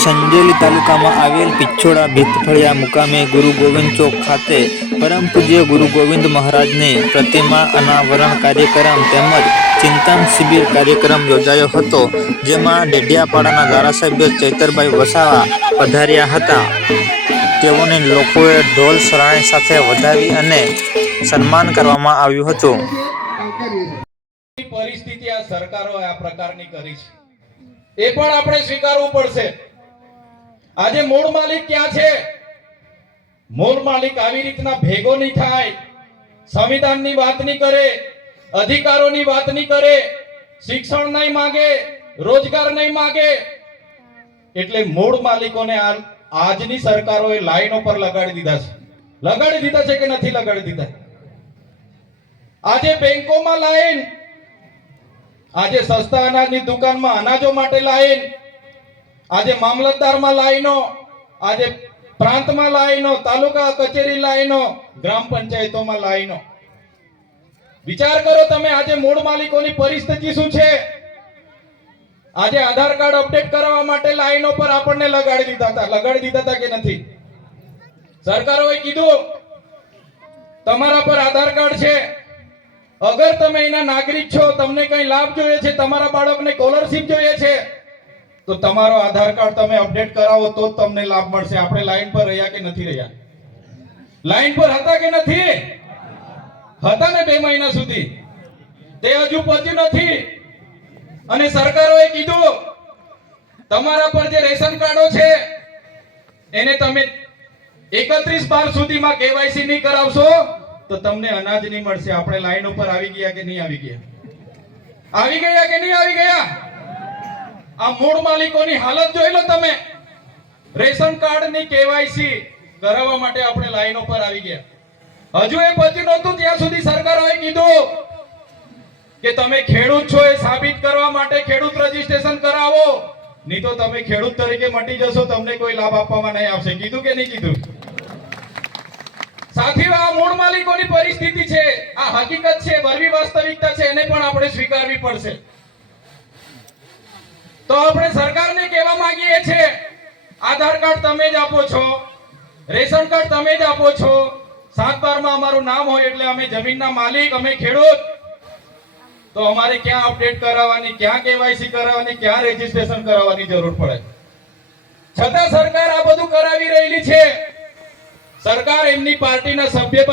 સંજેલી તાલુકામાં આવેલ પિછોડા ભીતફળિયા મુકામે ગુરુ ગોવિંદ ચોક ખાતે પરમ પૂજ્ય ગુરુ ગોવિંદ મહારાજની પ્રતિમા અનાવરણ કાર્યક્રમ તેમજ ચિંતન શિબિર કાર્યક્રમ યોજાયો હતો, જેમાં ડેડિયાપાડાના ધારાસભ્ય ચૈતરભાઈ વસાવા પધાર્યા હતા। તેઓને લોકોએ ઢોલ શરણાઈ સાથે વધાવી અને સન્માન કરવામાં આવ્યું હતું। પરિસ્થિતિ આ સરકારોએ આ પ્રકારની કરી છે, એ પણ આપણે સ્વીકારવું પડશે। આજે મૂળ માલિક ક્યાં છે? મૂળ માલિક આવી રીતના ભેગો નહીં થાય, સંવિધાનની વાત નહીં કરે, અધિકારોની વાત નહીં કરે, શિક્ષણ નહીં માંગે, રોજગાર નહીં માંગે, એટલે મૂળ માલિકોને આજની સરકારોએ લાઈનો પર લગાડી દીધા છે। લગાડી દીધા છે કે નથી લગાડી દીધા? આજે બેંકોમાં લાઈન, આજે સસ્તા અનાજની દુકાનમાં અનાજો માટે લાઈન, આજે મામલતદારમાં લાઈનો, આજે પ્રાંતમાં લાઈનો, તાલુકા કચેરી લાઈનો, ગ્રામ પંચાયતોમાં લાઈનો। વિચાર કરો તમે, આજે મૂળ માલિકોની પરિસ્થિતિ શું છે? આજે આધાર કાર્ડ અપડેટ કરાવવા માટે લાઈનો પર આપણને લગાડી દીધા હતા કે નથી? સરકારોએ કીધું તમારા પર આધાર કાર્ડ છે, અગર તમે એના નાગરિક છો, તમને કઈ લાભ જોઈએ છે, તમારા બાળકને સ્કોલરશિપ જોઈએ છે, તો તમારો આધાર કાર્ડ તમે અપડેટ કરાવો તો જ તમને લાભ મળશે। આપણે લાઈન પર રહ્યા કે નથી રહ્યા? લાઈન પર હતા કે નથી હતા ને 2 મહિના સુધી? તે હજુ પહોંચ્યું નથી। અને સરકારોએ કીધું તમારા પર જે રેશન કાર્ડો છે એને તમે 31/12 સુધીમાં કેવાયસી નહીં કરાવશો તો તમને અનાજ નહીં મળશે। આપણે લાઈન ઉપર આવી ગયા કે નહીં આવી ગયા? આવી ગયા કે નહીં આવી ગયા? આ મૂળ માલિકોની હાલત જોઈ લો તમે। રેશન કાર્ડની કેવાયસી કરાવવા માટે આપણે લાઈન ઉપર આવી ગયા, હજુ એ પહોંચ્યું નહોતું ત્યાં સુધી સરકારોએ કીધું કે તમે ખેડૂત છો એ સાબિત કરવા માટે ખેડૂત રજીસ્ટ્રેશન કરાવો, નહીં તો તમે ખેડૂત તરીકે મટી જશો, તમને કોઈ લાભ આપવામાં નહીં આવશે। કીધું કે નહીં કીધું? સાથીઓ, આ મૂળ માલિકોની પરિસ્થિતિ છે, આ હકીકત છે, વરવી વાસ્તવિકતા છે, એને પણ આપણે સ્વીકારવી પડશે। તો આપણે સરકારને કહેવા માંગીએ છીએ, આધાર કાર્ડ તમે જ આપો છો, રેશન કાર્ડ તમે જ આપો છો, 7/12 અમારું નામ હોય એટલે અમે જમીનના માલિક, અમે ખેડૂત, તો અમારે ક્યાં અપડેટ કરાવવાની, ક્યાં કેવાયસી કરાવવાની, ક્યાં રજીસ્ટ્રેશન કરાવવાની જરૂર પડે? છતાં સરકાર આ બધું કરાવી રહેલી છે। સરકાર એમની પાર્ટીના સભ્ય